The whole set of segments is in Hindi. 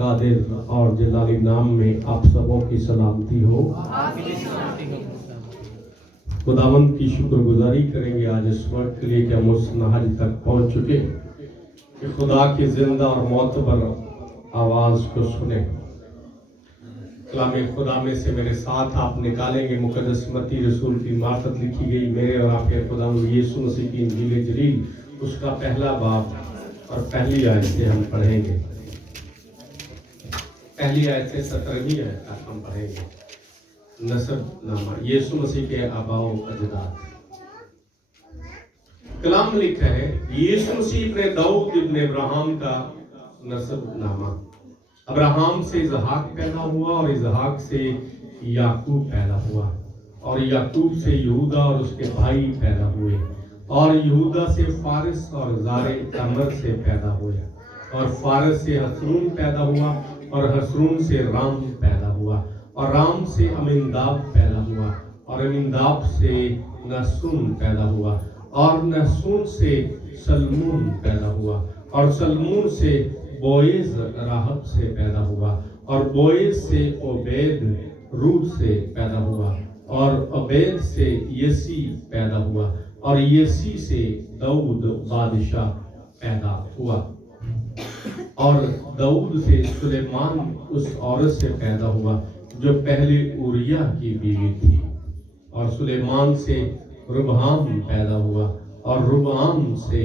कादिर और जलाली नाम में आप सबों की सलामती हो। खुदावंद की शुक्रगुजारी करेंगे आज इस वक्त के लिए कि हम उस नहज तक पहुंच चुके कि खुदा की जिंदा और मोतबर आवाज को सुने। कलाम खुदा में से मेरे साथ आप निकालेंगे मुकद्दस मत्ती रसूल की मार्फत लिखी गई मेरे और आपके खुदावंद यीशु मसीह की इंजील जलील उसका पहला बाब और पहली आयत से हम पढ़ेंगे। पहली आयत से 17वीं आयत तक हम पढ़ेंगे। नसब नामा यीशु मसीह के आबाओ अजदाद। कलाम लिखा है यीशु मसीह ने दाऊद इब्न इब्राहिम का नसब नामा। अब्राहम से इजहाक पैदा हुआ और इजहाक से याकूब पैदा हुआ और याकूब से यहूदा और उसके भाई पैदा हुए और यहूदा से फारिस और ज़ारे तमर से पैदा हुए और फारिस से हसरून पैदा हुआ और हसरून से राम पैदा हुआ और राम से अमीनदाब पैदा हुआ और अमीनदाब से नसून पैदा हुआ और नसून से सलमून पैदा हुआ और सलमून से बोएज राहब से पैदा हुआ और बोएज से ओबेद रूत से पैदा हुआ और ओबेद से यसी पैदा हुआ और यसी से दाऊद बादशाह पैदा हुआ और दाऊद से सुलेमान उस औरत से पैदा हुआ जो पहले उरिया की बीवी थी और सुलेमान से रुबहाम पैदा हुआ और रुबहाम से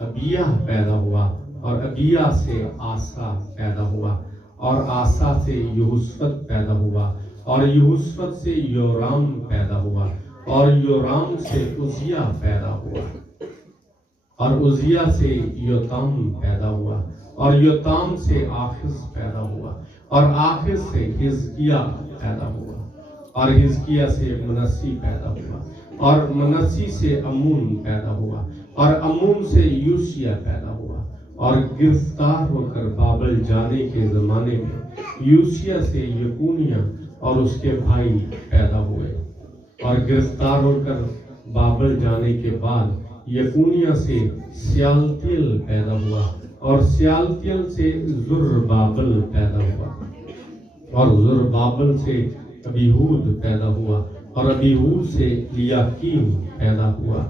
अबिया पैदा हुआ और अबिया से आसा पैदा हुआ और आसा से यहूसफत पैदा हुआ और यहूसफत से योराम पैदा हुआ और योराम से उजिया पैदा हुआ और उजिया से योताम पैदा हुआ और योताम से आखिस पैदा हुआ और आखिस से हिजकिया पैदा हुआ और हिजकिया से मनसी पैदा हुआ और मनसी से अमून पैदा हुआ और अमून से यूसिया पैदा हुआ और गिरफ्तार होकर बाबल जाने के जमाने में यूसिया से यकूनिया और उसके भाई पैदा हुए और गिरफ्तार होकर बाबल जाने के बाद यकूनिया से सियालतियल पैदा हुआ और सियालतियल से जुर्बाबल पैदा हुआ और जुर्बाबल से अबीहूद पैदा हुआ और अबीहूद से लियाकीम पैदा हुआ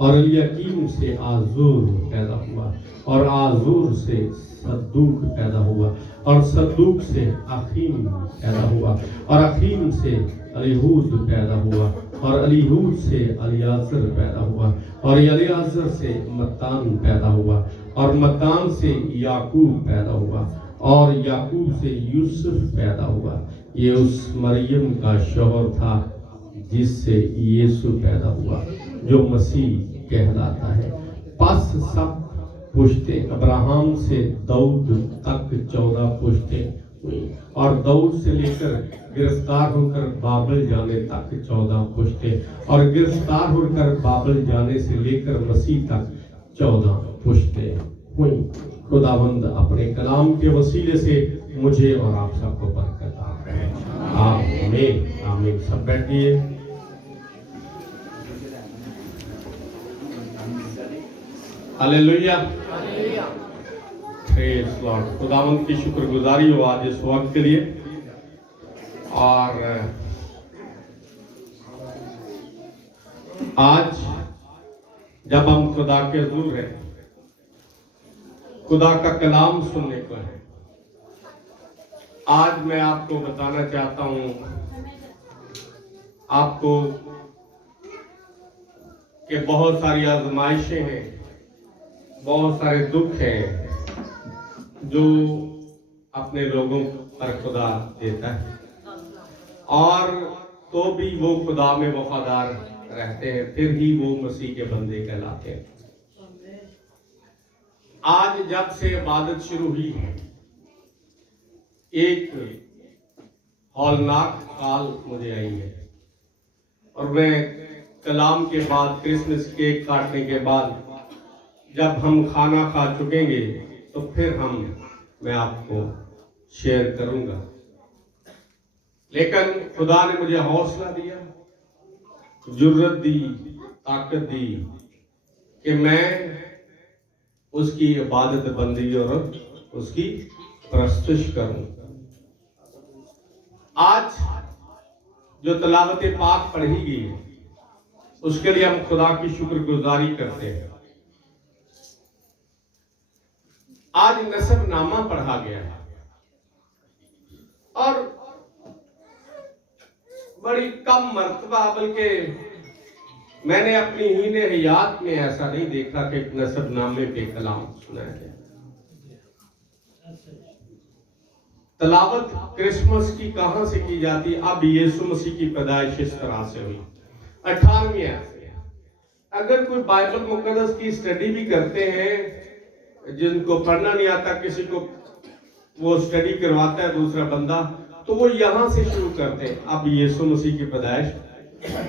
और लियाकीम से आजूर पैदा हुआ और आजूर से सद्दूक पैदा हुआ और सद्दूक से अखीम पैदा हुआ और अखीम से अलीहूद पैदा हुआ और अलीहूद से अलियाजर पैदा हुआ और अलियाजर से मत्तान पैदा हुआ और मत्तान से याकूब पैदा हुआ और याकूब से यूसुफ पैदा हुआ। ये उस मरियम का शौहर था जिससे यीशु पैदा हुआ जो मसीह कहलाता है। पास सब पुश्ते अब्राहम से दाऊद तक 14 पुश्ते हुई और दाऊद से लेकर गिरफ्तार होकर बाबल जाने तक 14 पुश्ते और गिरफ्तार होकर बाबल जाने से लेकर मसीह तक 14 पुश्ते हुई। खुदावंद अपने कलाम के वसीले से मुझे और आप सबको बरकत आमीन आमीन। सब बैठिए। Hallelujah praise Lord. खुदावंद की शुक्रगुजारी हो आज इस वक्त के लिए। और आज जब हम खुदा के हुजूर हैं, खुदा का कलाम सुनने को है, आज मैं आपको बताना चाहता हूं आपको कि बहुत सारी आजमाइशें हैं, बहुत सारे दुख हैं जो अपने लोगों पर खुदा देता है और तो भी वो खुदा में वफादार रहते हैं, फिर ही वो मसीह के बंदे कहलाते हैं। आज जब से इबादत शुरू हुई है, एक हौलनाक काल मुझे आई है और मैं कलाम के बाद क्रिसमस केक काटने के बाद जब हम खाना खा चुकेंगे तो फिर मैं आपको शेयर करूंगा। लेकिन खुदा ने मुझे हौसला दिया, जुर्रत दी, ताकत दी कि मैं उसकी इबादत बंदी और उसकी प्रस्तुत करूं। आज जो तलावत पाक पढ़ी गई है उसके लिए हम खुदा की शुक्रगुजारी करते हैं। आज नसबनामा पढ़ा गया है और बड़ी कम मर्तबा, बल्कि मैंने अपनी हीन हयात में ऐसा नहीं देखा कि नसबनामे पे कलाम सुनाया गया। तलावत क्रिसमस की कहां से की जाती? अब यीशु मसीह की पैदाइश इस तरह से हुई 18वीं ऐसे। अगर कोई बाइबल मुकद्दस की स्टडी भी करते हैं, जिनको पढ़ना नहीं आता, किसी को वो स्टडी करवाता है दूसरा बंदा, तो वो यहां से शुरू करते हैं, अब यीशु मसीह की पैदाइश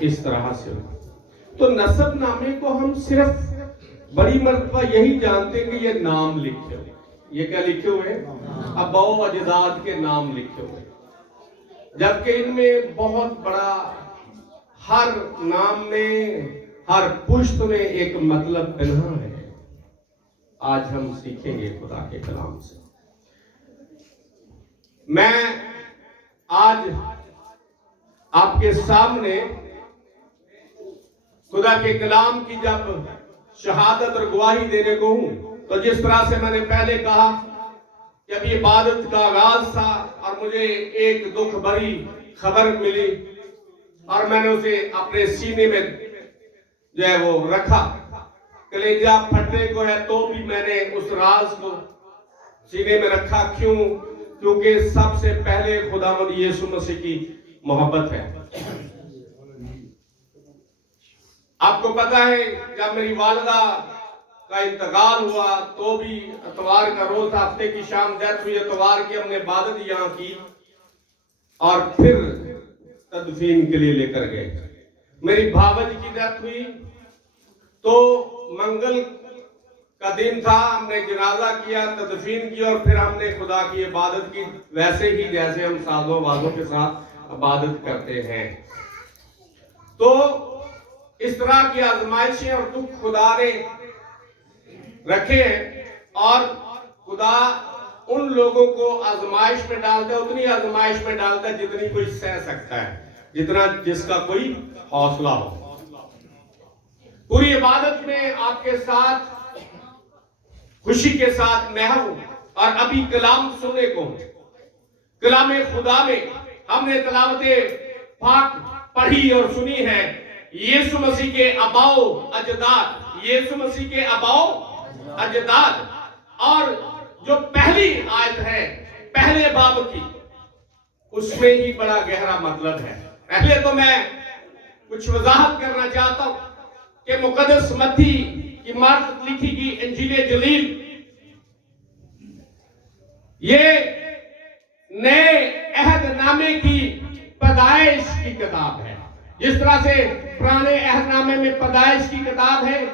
इस तरह से हुई। तो नसबनामे को हम सिर्फ बड़ी मर्तबा यही जानते हैं कि ये नाम लिखे हुए, ये क्या लिखे हुए? अबाओ अजदाद के नाम लिखे हुए, जबकि इनमें बहुत बड़ा, हर नाम में, हर पुष्प में एक मतलब पिन्हा है। आज हम सीखेंगे खुदा के कलाम से। मैं आज आपके सामने खुदा के कलाम की जब शहादत और गवाही देने को हूं, तो जिस तरह से मैंने पहले कहा कि अब इबादत का आगाज था और मुझे एक दुख भरी खबर मिली और मैंने उसे अपने सीने में जो है वो रखा। कलेजा फटने को है तो भी मैंने उस राज को सीने में रखा। क्यों? क्योंकि सबसे पहले खुदावंद यीशु मसीह की मोहब्बत है। आपको पता है जब मेरी वालिदा का इंतकाल हुआ तो भी इतवार का रोज, हफ्ते की शाम डेथ हुई, इतवार की हमने इबादत यहाँ की और फिर तदफीन के लिए लेकर गए। मेरी भावज की डेथ हुई तो मंगल का दिन था, हमने जनाजा किया, तदफीन की और फिर हमने खुदा की इबादत की, वैसे ही जैसे हम साधों वालों के साथ इबादत करते हैं। तो इस तरह की आजमाइशें और दुख खुदा ने रखे हैं और खुदा उन लोगों को आजमाइश में डालता है, उतनी आजमाइश में डालता है जितनी कोई सह सकता है, जितना जिसका कोई हौसला हो। पूरी इबादत में आपके साथ खुशी के साथ मैं हूं और अभी कलाम सुनने को, कलाम खुदा में हमने तलावते पाक पढ़ी और सुनी है। यीशु मसीह के अबाओ अजदाद, यीशु मसीह के अबाओ अजदाद, और जो पहली आयत है पहले बाब की, उसमें ही बड़ा गहरा मतलब है। पहले तो मैं कुछ वजाहत करना चाहता हूं कि मुकद्दस मत्ती की मार्फत लिखी गई इंजील जलील ये नए अहदनामे की पैदाइश की किताब है। जिस तरह से पुराने अहदनामे में पैदाइश की किताब है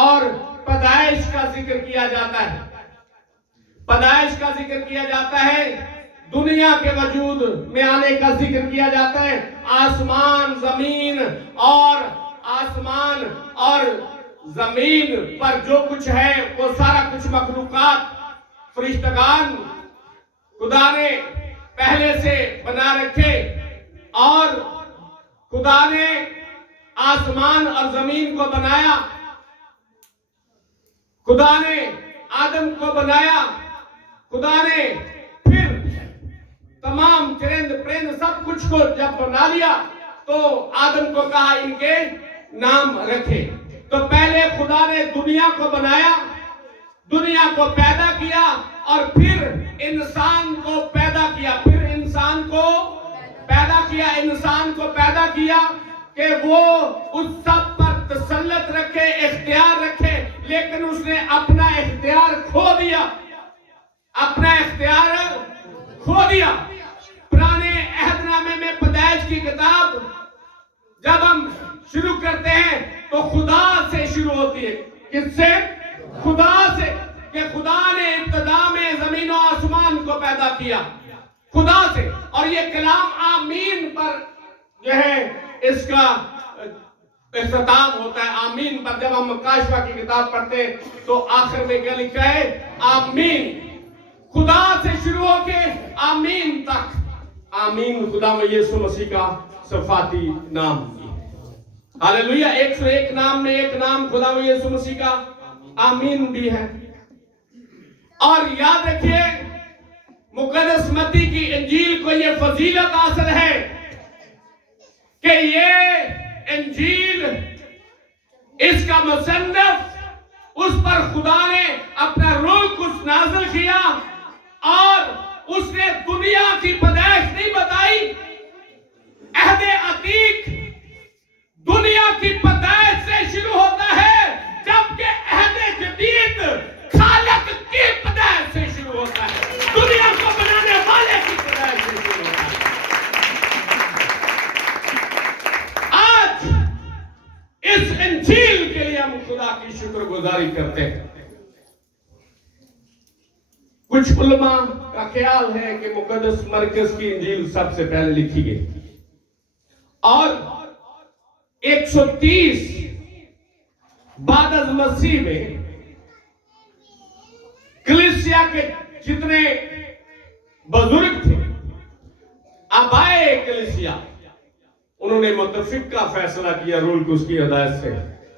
और पैदाइश का जिक्र किया जाता है, पैदाइश का जिक्र किया जाता है, दुनिया के वजूद में आने का जिक्र किया जाता है, आसमान और जमीन पर जो कुछ है वो सारा कुछ मखलूकात, फरिश्तगान खुदा ने पहले से बना रखे और खुदा ने आसमान और जमीन को बनाया, खुदा ने आदम को बनाया, खुदा ने फिर तमाम चरिंद परिंद सब कुछ को जब बना लिया तो आदम को कहा इनके नाम रखे। तो पहले खुदा ने दुनिया को बनाया, दुनिया को पैदा किया और फिर इंसान को पैदा किया, फिर इंसान को पैदा किया, इंसान को पैदा किया कि वो उस सब पर तसल्लुत रखे, इख्तियार रखे, लेकिन उसने अपना इख्तियार खो दिया, अपना इख्तियार खो दिया। पुराने अहदनामे में पैदाइश की किताब जब हम शुरू करते हैं तो खुदा से शुरू होती है। किससे? खुदा से, कि खुदा ने इब्तिदा में जमीन और आसमान को पैदा किया, खुदा से। और ये कलाम आमीन पर जो है इसका इख्तिताम होता है, आमीन पर। जब हम काशफा की किताब पढ़ते हैं तो आखिर में क्या लिखा है? आमीन। खुदा से शुरू होके आमीन तक, आमीन खुदा में यीशु मसीह का सफाती नाम है। हालेलुया। 101 नाम में एक नाम खुदा में यीशु मसीह का आमीन भी है। और याद रखिए, मुकद्दस मत्ती की इंजील को यह फजीलत हासिल है कि ये इंजील, इसका मुसन्निफ, उस पर खुदा ने अपना रूह कुछ नाज़िल किया और उसने दुनिया की पैदाइश नहीं बताई। अहदे अतीक दुनिया की पैदाइश से शुरू होता है, जबकि अहदे जदीद खालिक की पैदाइश से शुरू होता है, दुनिया को बनाने वाले की पैदाइश से शुरू होता है। आज इस इंजील के लिए हम खुदा की शुक्रगुजारी करते हैं। कुछ उलमा का ख्याल है कि मुकद्दस मरकज की इंजील सबसे पहले लिखी गई और 130 बाद अज़ मसीह में कलीसिया के जितने बुजुर्ग थे, आबाए कलीसिया, उन्होंने मुत्तफिक का फैसला किया रूल को उसकी हिदायत से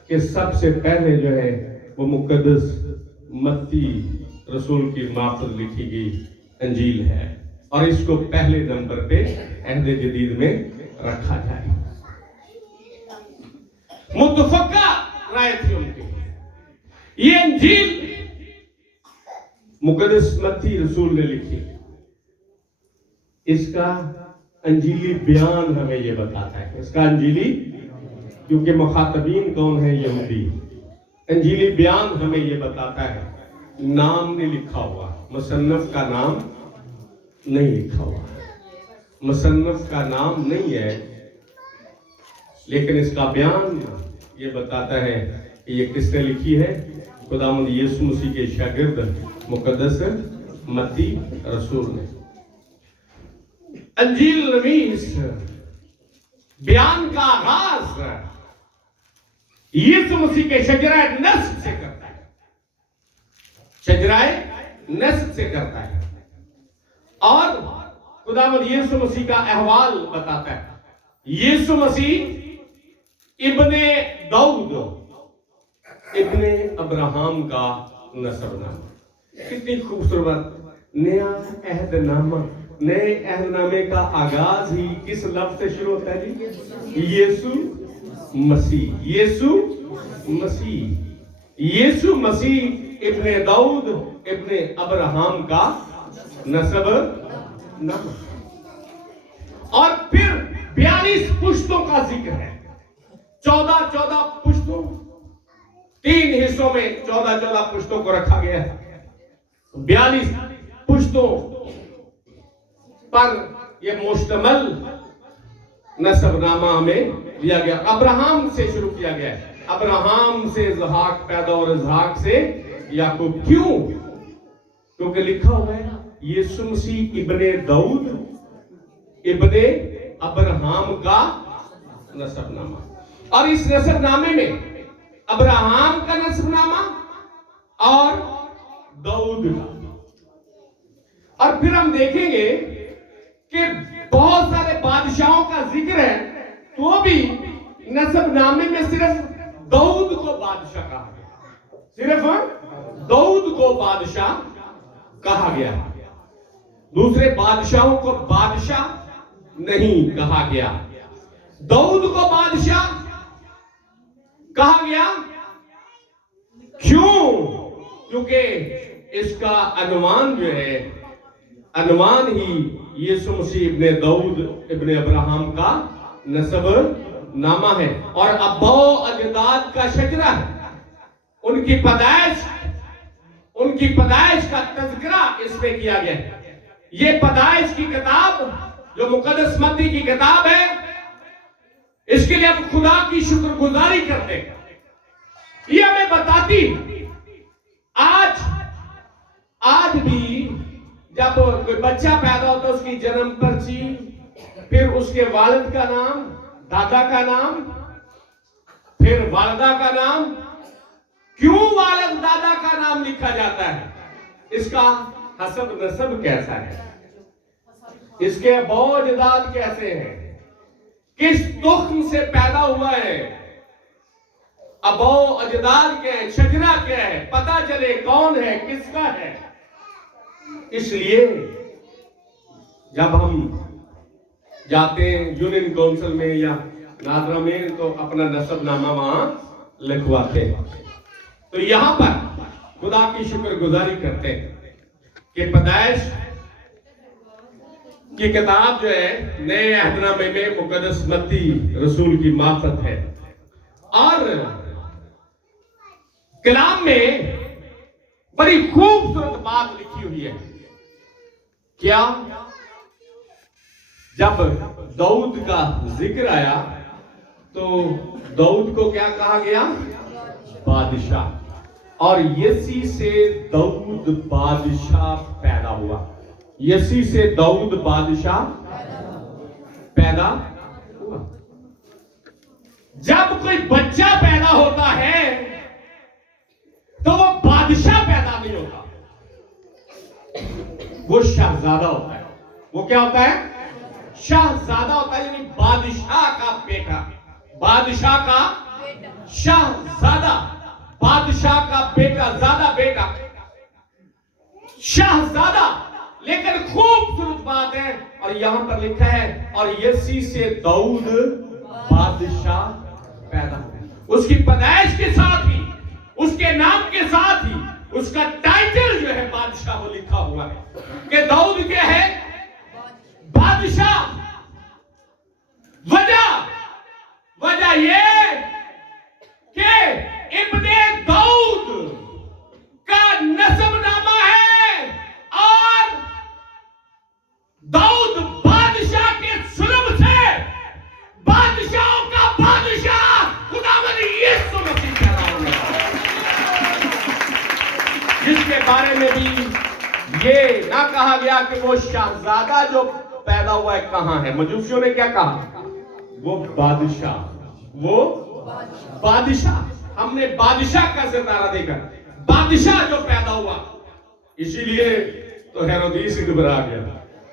कि सबसे पहले जो है वो मुकद्दस मत्ती रसूल की मार्फत लिखी गई इंजील है और इसको पहले नंबर पे अहद जदीद में रखा जाए। मुत्तफिका राय थी उनकी। ये इंजील मुकद्दस मत्ती रसूल ने लिखी। इसका अंजीली बयान हमें यह बताता है, इसका अंजीली, क्योंकि मुखातबीन कौन है? यहूदी। अंजीली बयान हमें यह बताता है, नाम नहीं लिखा हुआ, मुसन्नफ का नाम नहीं लिखा हुआ, मुसन्नफ का नाम नहीं है, लेकिन इसका बयान ये बताता है कि ये किसने लिखी है? खुदावंद यीशु मसीह के शागिर्द मुकद्दस मत्ती रसूल ने। अंजील नवीस बयान का आगाज यीशु मसीह के शजराए नस्ब से करता है, शजराए नस्ब से करता है और खुदावंद यीशु मसीह का अहवाल बताता है। यीशु मसीह इब्ने दाऊद, इब्ने अब्राहम का नसबनामा। कितनी खूबसूरत नया अहदनामा। नए अहदनामे का आगाज ही किस लफ्ज से शुरू होता है जी? यीशु मसीह। यीशु मसीह, यीशु मसीह इब्ने दाऊद इब्ने अब्राहम का नसबनामा। और फिर 42 पुश्तों का जिक्र है। 14 पुश्तों, 3 हिस्सों में 14 पुश्तों को रखा गया है। 42 पुश्तों पर यह मुश्तमल नसबनामा हमें दिया गया। अब्राहम से शुरू किया गया है। अब्राहम से इज़हाक पैदा और इज़हाक से याकूब। क्यों? क्योंकि लिखा हुआ है यीशु मसीह इब्ने दाऊद इब्ने अब्राहम का नसबनामा। और इस नसबनामे में अब्राहम का नसबनामा और दाऊद का। और फिर हम देखेंगे कि बहुत सारे बादशाहों का जिक्र है, तो भी नसबनामे में सिर्फ दाऊद को बादशाह कहा गया, सिर्फ दाऊद को बादशाह कहा गया। दूसरे बादशाहों को बादशाह नहीं कहा गया। दाऊद को बादशाह कहा गया। क्यों? क्योंकि इसका अनुमान जो है, अनुमान ही यीशु मसीह इब्ने दाऊद इब्ने अब्राहम का नसब नामा है और अब्बा अजदाद का शजरा है। उनकी पैदाइश का तज़किरा इसमें किया गया है। ये पैदाइश की किताब जो मुकद्दस मत्ती की किताब है, इसके लिए हम खुदा की शुक्रगुजारी करते हैं। ये हमें बताती आज भी जब कोई बच्चा पैदा होता है, उसकी जन्म पर्ची, फिर उसके वालिद का नाम, दादा का नाम, फिर वालिदा का नाम। क्यों वालिद दादा का नाम लिखा जाता है? इसका हसब नसब कैसा है, इसके अबो अजदाद कैसे हैं, किस तुख्म से पैदा हुआ है, अबो अजदाद क्या है, शजरा क्या है, पता चले कौन है, किसका है। इसलिए जब हम जाते हैं यूनियन काउंसिल में या नादरा में तो अपना नसबनामा वहां लिखवाते हैं। तो यहां पर खुदा की शुक्रगुजारी करते हैं कि पैदाइश की किताब जो है नए अहदनामे में मुकद्दस मत्ती रसूल की मार्फत है और कलाम में बड़ी खूबसूरत बात लिखी हुई है। क्या? जब दाऊद का जिक्र आया तो दाऊद को क्या कहा गया? बादशाह। और यसी से दाऊद बादशाह पैदा हुआ। यसी से दाऊद बादशाह पैदा हुआ। जब कोई बच्चा पैदा होता है तो वो बादशाह पैदा नहीं होता, वो शहजादा होता है। वो क्या होता है? शहजादा होता है, यानी बादशाह का बेटा, बादशाह का शहजादा, बादशाह का बेटा, ज्यादा बेटा, शहजादा। लेकिन खूबसूरत बात है और यहां पर लिखा है और यसी से दाऊद बादशाह पैदा हुआ। उसकी पैदाइश के साथ ही, उसके नाम के साथ ही उसका टाइटल जो है बादशाह वो लिखा हुआ है कि दाऊद क्या है? बादशाह। वजह ये कि इब्ने दाऊद का नसबनामा है और दाऊद बादशाह के सुलभ से बादशाहों का बादशाह खुदावंद यीशु मसीह पैदा हुआ, जिसके बारे में भी ये ना कहा गया कि वो शहजादा जो पैदा हुआ है कहां है। मजूसियों ने क्या कहा? वो बादशाह, वो बादशाह। हमने बादशाह का सितारा देखा, बादशाह जो पैदा हुआ। इसीलिए तो हेरोदेस घबरा गया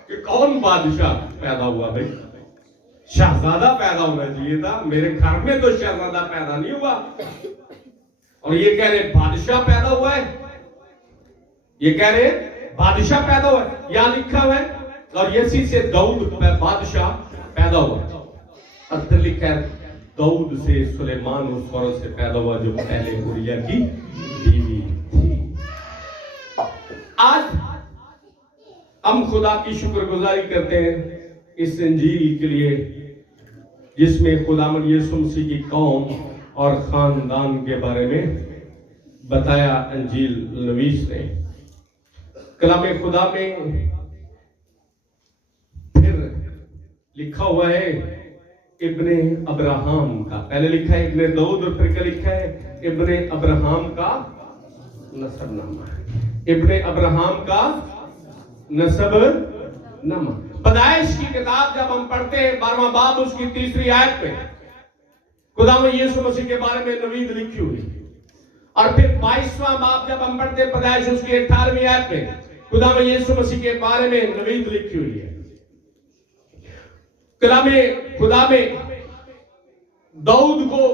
कि कौन बादशाह पैदा हुआ? भाई शहजादा पैदा होना चाहिए था, मेरे घर में तो शहजादा पैदा नहीं हुआ। और ये कह रहे बादशाह पैदा हुआ है, ये कह रहे बादशाह पैदा हुआ है। यहां लिखा हुआ है और यसी से दाऊद बादशाह पैदा हुआ। अंदर लिखा है दाऊद से सुलेमान उस औरत से पैदा हुआ जो पहले उरिया की बीवी थी। आज हम खुदा की शुक्रगुजारी करते हैं इस इंजील के लिए जिसमें खुदावंद यीशु मसीह की कौम और खानदान के बारे में बताया इंजील नवीस ने। कलाम खुदा में फिर लिखा हुआ है इब्ने अब्राहम का, पहले लिखा है इब्ने दाऊद और फिर क्या लिखा है? इब्ने अब्राहम का नसबनामा। इब्ने अब्राहम का नसबनामा। पैदाइश की किताब जब हम पढ़ते हैं 12वां बाब उसकी 3री आयत में खुदावंद यीशु मसीह के बारे में नवीद लिखी हुई। और फिर 22वां बाब जब हम पढ़ते हैं पैदाइश उसकी 18वीं आयत में खुदावंद यीशु मसीह के बारे में नवीद लिखी हुई है। कलामे खुदा में दाऊद को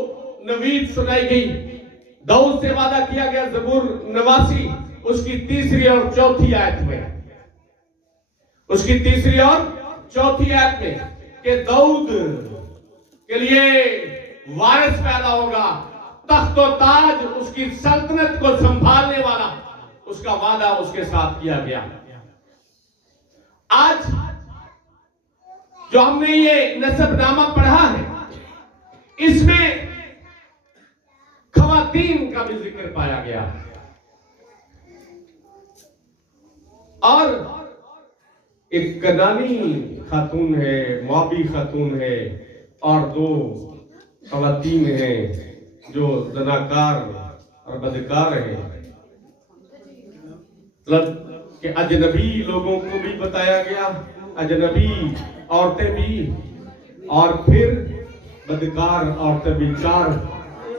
नवीद सुनाई गई। दाऊद से वादा किया गया ज़बूर 89 उसकी 3री और 4थी आयत में, उसकी 3री और 4थी आयत में कि दाऊद के लिए वारिस पैदा होगा, तख्त और ताज उसकी सल्तनत को संभालने वाला, उसका वादा उसके साथ किया गया। आज जो हमने ये नसबनामा पढ़ा है इसमें खवातीन का भी जिक्र पाया गया और एक कनानी खातून है, मुआबी खातून है और 2 खवातीन हैं जो जनाकार और बदकार हैं। मतलब कि अजनबी लोगों को भी बताया गया, अजनबी औरतें भी, और फिर बदकार औरतें भी। 4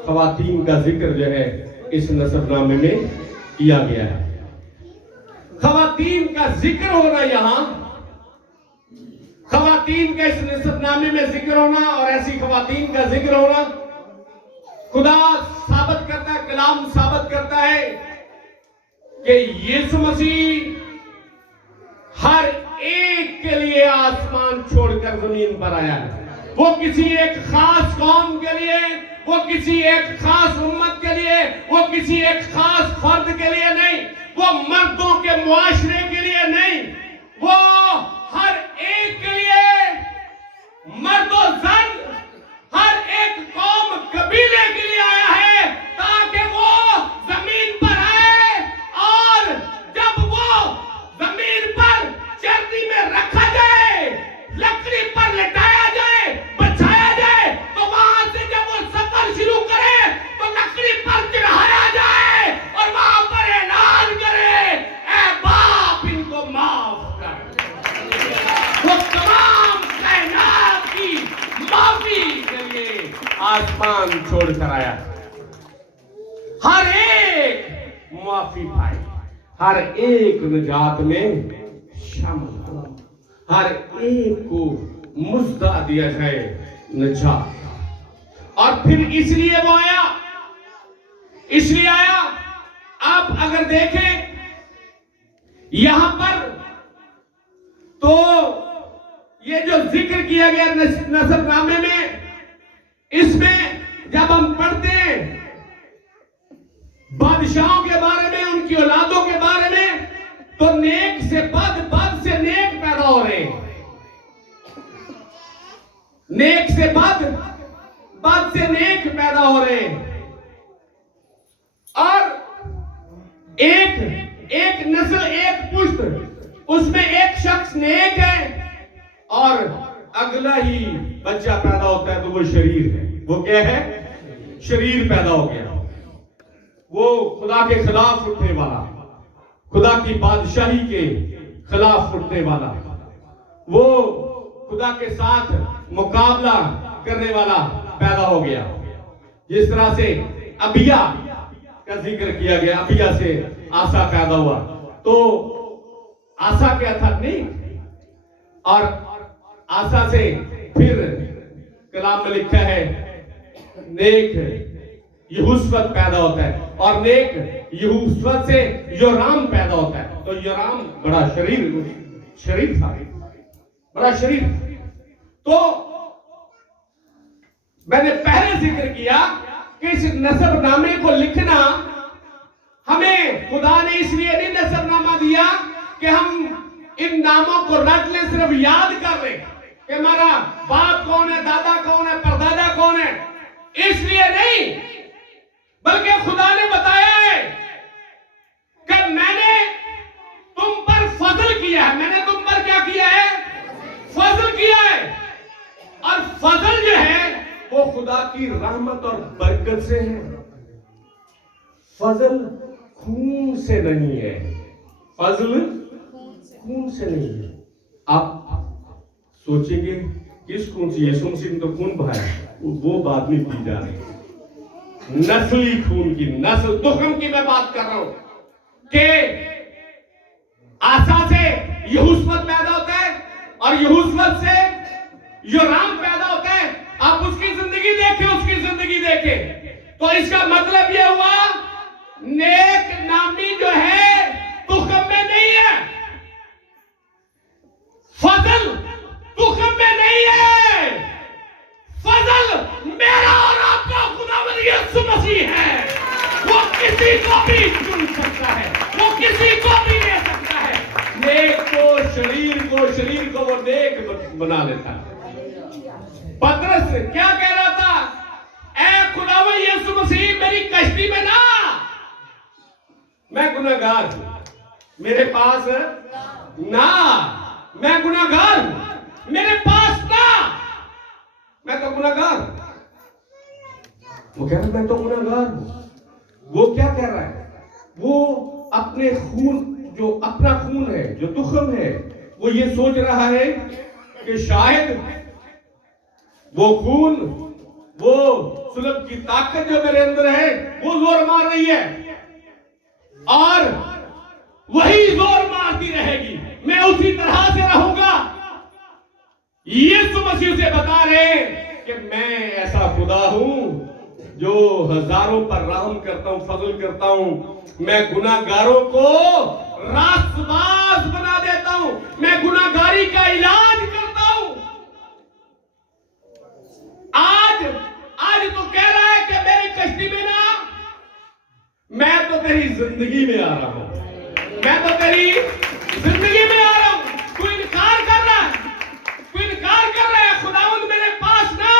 खवातीन का जिक्र जो है इस नसबनामे में किया गया है। खवातीन का जिक्र होना, यहां खवातीन का इस निसबनामे में जिक्र होना और ऐसी खवातीन का जिक्र होना, खुदा साबित करता है, कलाम साबित करता है कि यीशु मसीह हर एक के लिए आसमान छोड़कर जमीन पर आया है। वो किसी एक खास कौम के लिए, वो किसी एक खास उम्मत के लिए, वो किसी एक खास फर्द के लिए नहीं, वो मर्दों के मुआशरे के लिए नहीं, वो हर एक के लिए, मर्द और जन, हर एक कौम कबीले के लिए आया है, ताकि वो जमीन पर आए और जब वो जमीन पर चरनी में रखा जाए, लकड़ी पर लटाया जाए, बचाया जाए, तो वहां से जब वो सफर शुरू करे तो लकड़ी पर चढ़ाया जाए और वहां पर ऐलान करे, ऐ बाप इनको माफ कर। वो तमाम कायनात की माफी के लिए आसमान छोड़कर आया, हर एक माफी पाए, हर एक निजात में शामिल हो, हर एक को मुद्दा दिया जाए निजात। और फिर इसलिए वो आया, इसलिए आया। आप अगर देखें यहां पर तो ये जो जिक्र किया गया नसबनामे में, इसमें जब हम पढ़ते हैं बादशाहों के बारे में, उनकी औलादों के बारे में, तो नेक से बद, बद से नेक पैदा हो रहे हैं, नेक से बद, बद से नेक पैदा हो रहे हैं। और एक नस्ल, एक पुश्त, उसमें एक शख्स नेक है और अगला ही बच्चा पैदा होता है तो वो शरीर है। वो क्या है? शरीर पैदा हो गया, वो खुदा के खिलाफ उठने वाला, खुदा की बादशाही के खिलाफ उठने वाला, वो खुदा के साथ मुकाबला करने वाला पैदा हो गया। जिस तरह से अबिया का जिक्र किया गया, अबिया से आसा पैदा हुआ, तो आसा क्या था? नेक। और आसा से फिर कलाम में लिखा है नेक यहूशुवत पैदा होता है, और नेक यहूशुवत से योराम पैदा होता है। तो योराम बड़ा शरीर था, बड़ा शरीर। तो मैंने पहले जिक्र किया कि इस नसबनामे को लिखना, हमें खुदा ने इसलिए नहीं नसबनामा दिया कि हम इन नामों को रट लें, सिर्फ याद कर लें कि हमारा बाप कौन है, दादा कौन है, परदादा कौन है, इसलिए नहीं, बल्कि खुदा ने बताया है कि मैंने तुम पर फजल किया है। मैंने तुम पर क्या किया है? फजल किया है। और फजल जो है वो खुदा की रहमत और बरकत से है। फजल खून से नहीं है, फजल खून से नहीं है। आप सोचेंगे किस खून से? यीशु मसीह ने तो खून बहाया, वो बात नहीं की जा रही। नस्ली खून की, नस्ल तुखम की मैं बात कर रहा हूं कि आसा से यहूशुवत पैदा होता है और यहूशुवत से योराम पैदा होता है। आप उसकी जिंदगी देखें, उसकी जिंदगी देखें, तो इसका मतलब यह हुआ नेक नामी जो है तुखम में नहीं है, फजल तुखम में नहीं है। फजल मेरा और आपका खुदावंद यीशु मसीह है। वो किसी को भी चुन सकता है, वो किसी को भी ले सकता है। नेक को, शरीर को वो नेक बना लेता है। पतरस क्या कह रहा था? ऐ खुदावंद यीशु मसीह, मेरी कश्ती में ना, मैं गुनहगार हूं, मेरे पास ना, मैं गुनहगार हूं, मेरे पास ना, मैं तो गुनहगार। वो कह रहा है मैं तो गुनहगार हूं। वो क्या कह रहा है? वो अपने खून, जो अपना खून है, जो तुखम है, वो ये सोच रहा है कि शायद वो खून, वो सुलभ की ताकत जो मेरे अंदर है, वो जोर मार रही है, और वही जोर करती रहेगी, मैं उसी तरह से रहूंगा। यीशु मसीह से बता रहे कि मैं ऐसा खुदा हूं जो हजारों पर रहम करता हूं, फजल करता हूं। मैं गुनाहगारों को रास्तबाज बना देता हूं, मैं गुनाहगारी का इलाज करता हूं। आज तो कह रहा है कि मेरी कश्ती में ना, मैं तो तेरी जिंदगी में आ रहा हूं, मैं तो तेरी जिंदगी में आ रहा हूं। तू इनकार कर रहा है, तू इनकार कर रहा है, खुदावंद मेरे पास ना,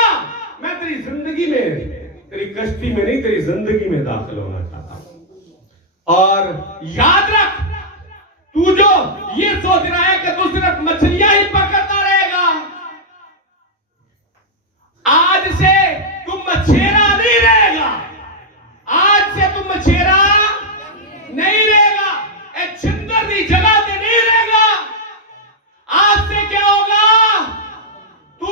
मैं तेरी जिंदगी में, तेरी कश्ती में नहीं, तेरी जिंदगी में दाखिल होना चाहता हूं। और याद रख, तू जो ये सोच रहा है कि तू सिर्फ मछलियां ही पकड़ता रहेगा, आज से तुम मछेरा नहीं रहेगा, आज से तुम मछेरा नहीं रहेगा, एक छिंदरनी जगह पे नहीं रहेगा। आज से क्या होगा, तू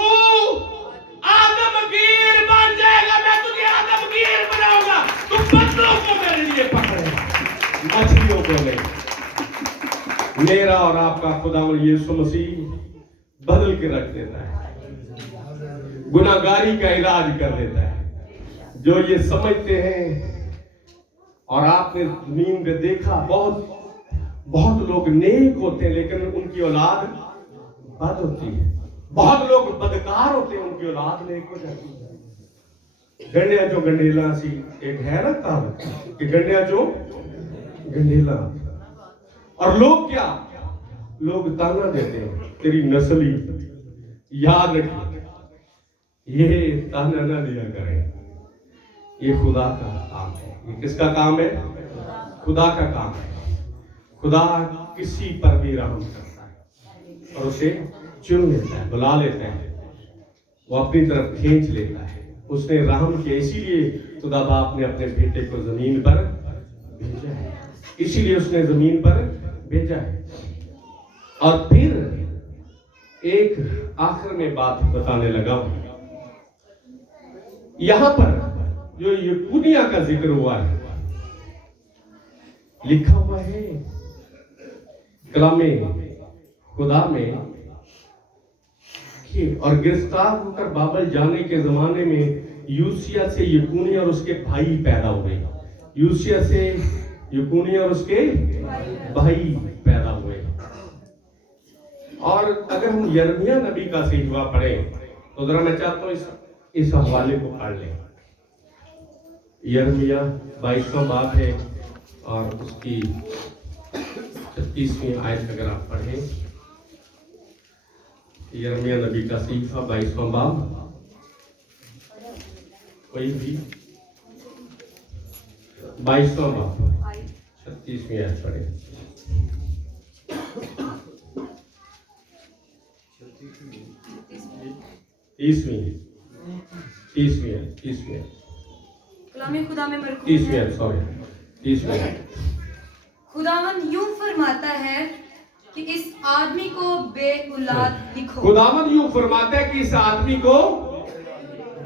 आदमगीर बन जाएगा, मैं तुझे आदमगीर बनाऊंगा। तू बंदरों को मेरे लिए पकड़ेगा, मछलियों को नहीं। मेरा और आपका खुदावंद यीशु मसीह बदल के रख देता है, गुनाहगारी का इलाज कर देता है। जो ये समझते हैं, और आपने जमीन पे देखा बहुत लोग नेक होते हैं लेकिन उनकी औलाद बद होती है। बहुत लोग बदकार होते हैं, उनकी औलाद नेक हो जाती है। गंडिया चो गंडेला सी एक है ना कहावत कि गंडिया चो गंडेला। और लोग क्या, लोग ताना देते हैं, तेरी नस्ली। याद रखिए, ये ताना ना दिया करें, ये खुदा का काम है। ये किसका काम है? खुदा का काम है। खुदा किसी पर भी रहम करता है और उसे चुन लेता है, बुला लेता है, वो अपनी तरफ खींच लेता है। उसने रहम किया, इसीलिए खुदा बाप ने अपने बेटे को जमीन पर भेजा है, इसीलिए उसने जमीन पर भेजा है। और फिर एक आखिर में बात बताने लगा, यहां पर जो यकुनिया का जिक्र हुआ है, लिखा हुआ है कलामे खुदा में कि और गिरफ्तार होकर बाबल जाने के जमाने में यूसिया से यकुनिया और उसके भाई पैदा हुए। यूसिया से यकुनिया और उसके भाई पैदा हुए। और अगर हम यिर्मयाह नबी का सीखवा पढ़े तो जरा मैं चाहता हूं इस हवाले को पढ़ लें। यिर्मयाह 22वां बाब है और उसकी 36वीं आयत अगर आप पढ़ें, यिर्मयाह नबी का सीखा 22वां बाब, कोई भी 22वां बाब 36वीं आयत पढ़े। 30वीं कलामे खुदा में मरकूम है। खुदावंद यूं फरमाता है कि इस आदमी को बेऔलाद लिखो। खुदावंद यूं फरमाता है कि इस आदमी को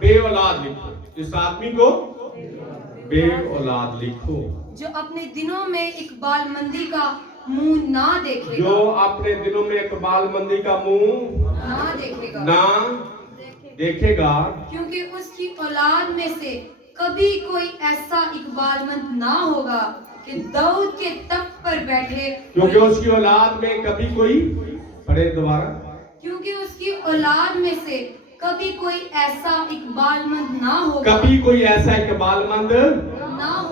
बेऔलाद लिखो, इस आदमी को बेऔलाद लिखो, जो अपने दिनों में इकबालमंदी का मुंह ना देखेगा, जो अपने दिनों में इकबालमंदी का मुंह ना देखेगा, क्योंकि उसकी औलाद में से कभी कोई ऐसा इकबालमंद ना होगा कि दाऊद के तख्त पर बैठे। क्योंकि उसकी औलाद में कभी कोई, पढ़े दोबारा, क्योंकि उसकी औलाद में से कभी कोई ऐसा इकबालमंद ना होगा, कभी कोई ऐसा इकबालमंद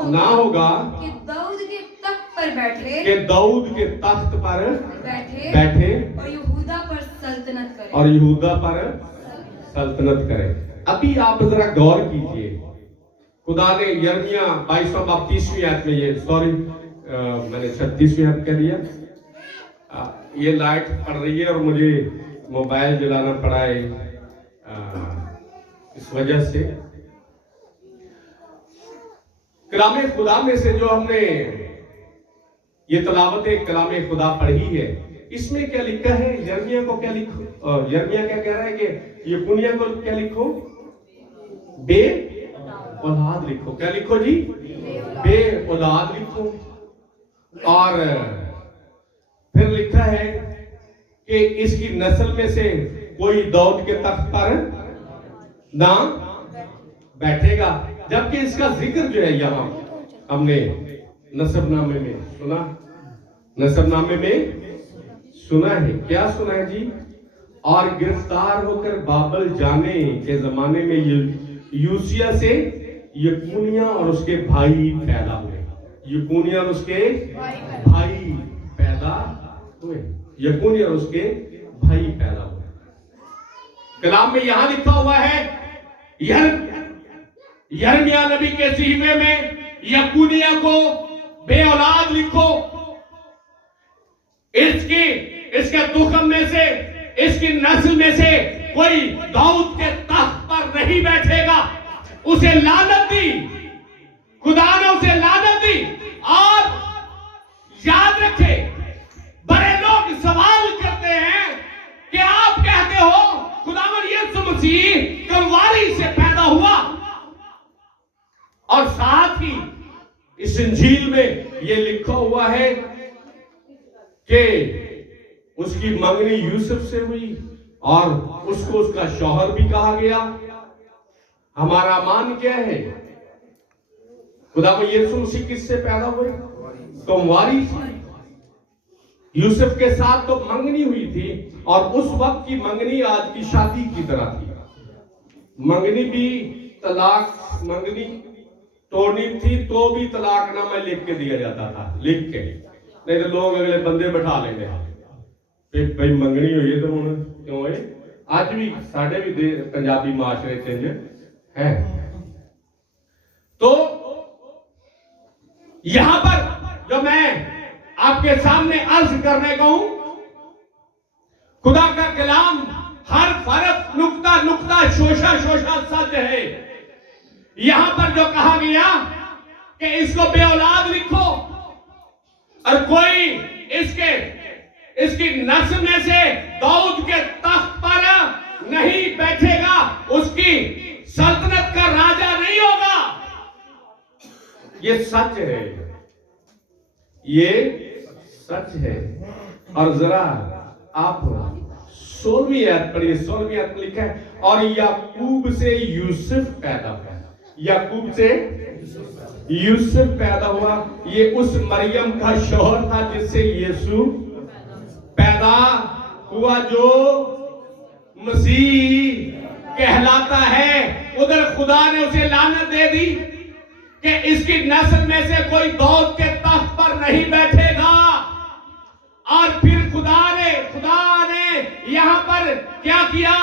ना होगा कि दाऊद के तख्त पर बैठे, कि दाऊद के तख्त पर बैठे और यहूदा पर सल्तनत करे, और यहूदा पर सल्तनत करे। अभी आप जरा गौर कीजिए, खुदा ने यिर्मयाह 22वां बाब 30वीं आयत में, ये सॉरी मैंने 36वीं आयत कह दिया, ये लाइट पड़ रही है और मुझे मोबाइल जलाना पड़ा है इस वजह से। कलामे खुदा में से जो हमने ये तलावत कलामे खुदा पढ़ी है, इसमें क्या लिखा है? यिर्मयाह को क्या लिखो, यिर्मयाह क्या कह रहा है कि यकुनिया को क्या लिखो? बे औलाद लिखो। क्या लिखो जी? बे औलाद लिखो। और फिर लिखा है कि इसकी नस्ल में से कोई दाऊद के तख्त पर ना बैठेगा, जबकि इसका जिक्र जो है यहां हमने नसबनामे में सुना, नसबनामे में सुना है। क्या सुना है जी? और गिरफ्तार होकर बाबल जाने के जमाने में यूसिया से यकुनिया और उसके भाई पैदा हुए। यकुनिया और उसके भाई पैदा हुए। यकुनिया और उसके भाई पैदा हुए। कलाम में यहां लिखा हुआ है, यिर्मयाह नबी के सीफे में यकुनिया को बे औलाद लिखो, इसके तुखम में से, इसकी नस्ल में से कोई दाऊद के तख्त पर नहीं बैठेगा। उसे लानत दी, खुदा ने उसे लानत दी। और याद रखे, बड़े लोग सवाल करते हैं कि आप कहते हो खुदावंद यीशु मसीह कलवारी से पैदा हुआ, और साथ ही इस इंजील में यह लिखा हुआ है कि उसकी मंगनी यूसुफ से हुई और उसको उसका शौहर भी कहा गया। हमारा मान क्या है? खुदावंद यीशु मसीह किससे पैदा हुए? कुंवारी से। यूसुफ के साथ तो मंगनी हुई थी, और उस वक्त की मंगनी आज की शादी की तरह थी। मंगनी भी तलाक, मंगनी तोड़नी थी तो भी तलाकनामा लिख के दिया जाता था, लिख के, नहीं तो लोग अगले बंदे बैठा लेंगे भाई मंगनी हुई है तो हूं क्यों है। आज भी साढ़े भी पंजाबी माशरे च है। तो यहां पर जो मैं आपके सामने अर्ज करने को हूं, खुदा का कलाम हर फर्क नुक्ता नुक्ता शोशा शोशा सच है। यहां पर जो कहा गया कि इसको बे औलाद लिखो, और कोई इसकी नस्ल में से दाऊद के तख्त पर नहीं बैठेगा, उसकी सल्तनत का राजा नहीं होगा। ये सच है, ये सच है। और जरा आप 16वीं आयत पढ़िए। 16वीं आयत में लिखा है, और याकूब से यूसुफ पैदा हुआ। याकूब से यूसुफ पैदा हुआ। ये उस मरियम का शौहर था जिससे यीशु पैदा हुआ, जो मसीह कहलाता है। उधर खुदा ने उसे लानत दे दी कि इसकी नस्ल में से कोई दाऊद के तख्त पर नहीं बैठेगा। और फिर खुदा ने यहां पर क्या किया?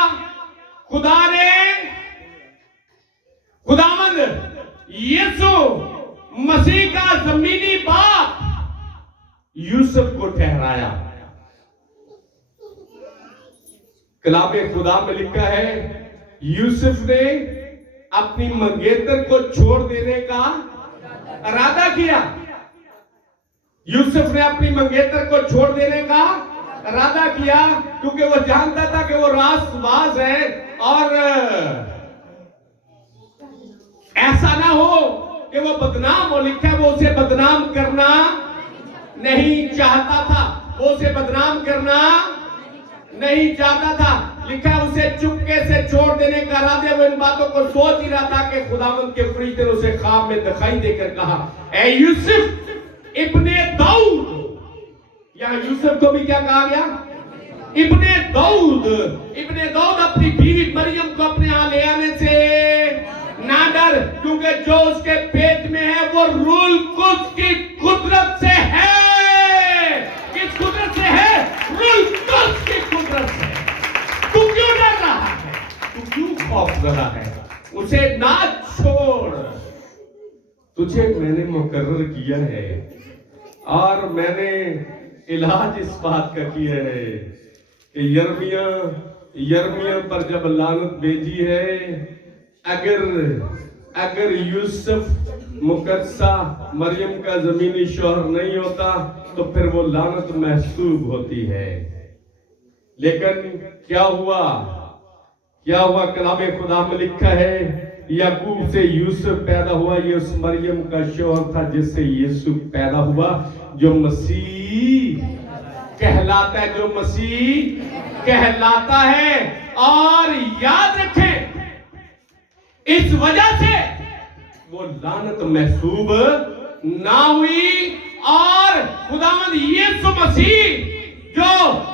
खुदावंद यीशु मसीह का जमीनी बाप यूसुफ को ठहराया। कलामे खुदा में लिखा है, यूसुफ ने अपनी मंगेतर को छोड़ देने का इरादा किया। यूसुफ ने अपनी मंगेतर को छोड़ देने का इरादा किया, क्योंकि वो जानता था कि वो रास्तबाज है, और ऐसा ना हो कि वो बदनाम हो। लिखा है वो उसे बदनाम करना नहीं चाहता था, वो उसे बदनाम करना नहीं चाहता था। लिखा है उसे चुपके से छोड़ देने का इरादा। वो इन बातों को सोच ही रहा था कि खुदावंद के फरिश्ते ने उसे ख्वाब में दिखाई देकर कहा, ए यूसुफ इब्ने दाऊद। यहां यूसुफ को भी क्या कहा गया? इब्ने दाऊद। इब्ने दाऊद अपनी बीवी मरियम को अपने यहां ले आने से ना डर, क्योंकि जो उसके पेट में है वो रूल कुछ की कुदरत से है। किस कुदरत से है? रूल कुछ की कुदरत से। तू क्यों डर रहा है? तू क्यों खौफ रहा है? उसे ना छोड़। तुझे मैंने मुकर्रर किया है, और मैंने इलाज इस बात का किया है कि यिर्मयाह पर जब लानत भेजी है, अगर यूसुफ मुकद्दसा मरियम का जमीनी शौहर नहीं होता तो फिर वो लानत महसूब होती है। लेकिन क्या हुआ? कलामे खुदा में लिखा है, याकूब से यूसुफ पैदा हुआ। ये उस मरियम का शौहर था जिससे यीशु पैदा हुआ, जो मसीह कहलाता है, जो मसीह कहलाता है। और याद रखें, इस वजह से वो लानत महसूब ना हुई। और खुदावंद यीशु मसीह जो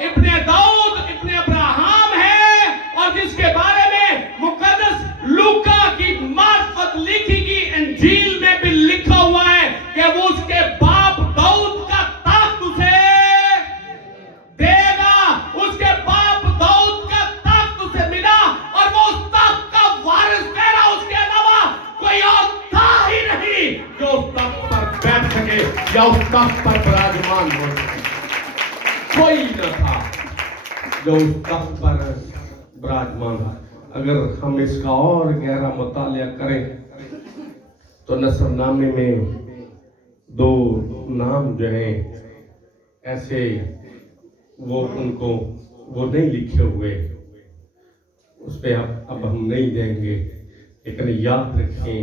इब्ने दाऊद इब्ने अब्राहम है, और जिसके बारे में मुकद्दस लूका की मार्फत लिखी गई इंजील में भी लिखा हुआ है कि वो उसके बाप दाऊद का तख्त उसे देगा। उसके बाप दाऊद का तख्त उसे मिला और वो उस तख्त का वारिस ठहरा। उसके अलावा कोई और था ही नहीं जो उस तख्त पर बैठ सके या उस तख्त पर विराजमान हो सके। कोई न था जो उस तख्त पर विराजमान था। अगर हम इसका और गहरा मुतालिया करें तो नसरनामे में 2 नाम जो हैं ऐसे वो उनको वो नहीं लिखे हुए, उस पर अब हम नहीं देंगे। लेकिन याद रखें,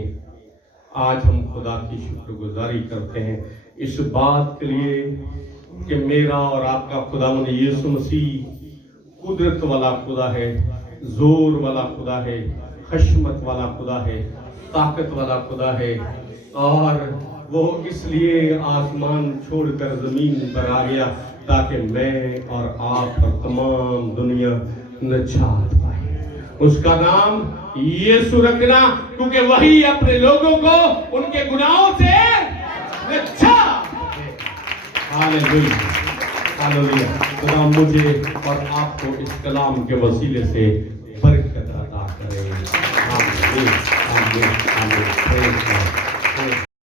आज हम खुदा की शुक्रगुजारी करते हैं इस बात के लिए कि मेरा और आपका खुदावंद यीशु मसीह कुदरत वाला खुदा है, जोर वाला खुदा है, हशमत वाला खुदा है, ताकत वाला खुदा है। और वो इसलिए आसमान छोड़कर जमीन पर आ गया ताकि मैं और आप और तमाम दुनिया निजात पाए। उसका नाम यीशु रखना, क्योंकि वही अपने लोगों को उनके गुनाहों से निजात दे। Hallelujah, hallelujah. खुदा मुझे और आपको इस कलाम के वसीले से बरकत अता करे। आमीन, आमीन, आमीन।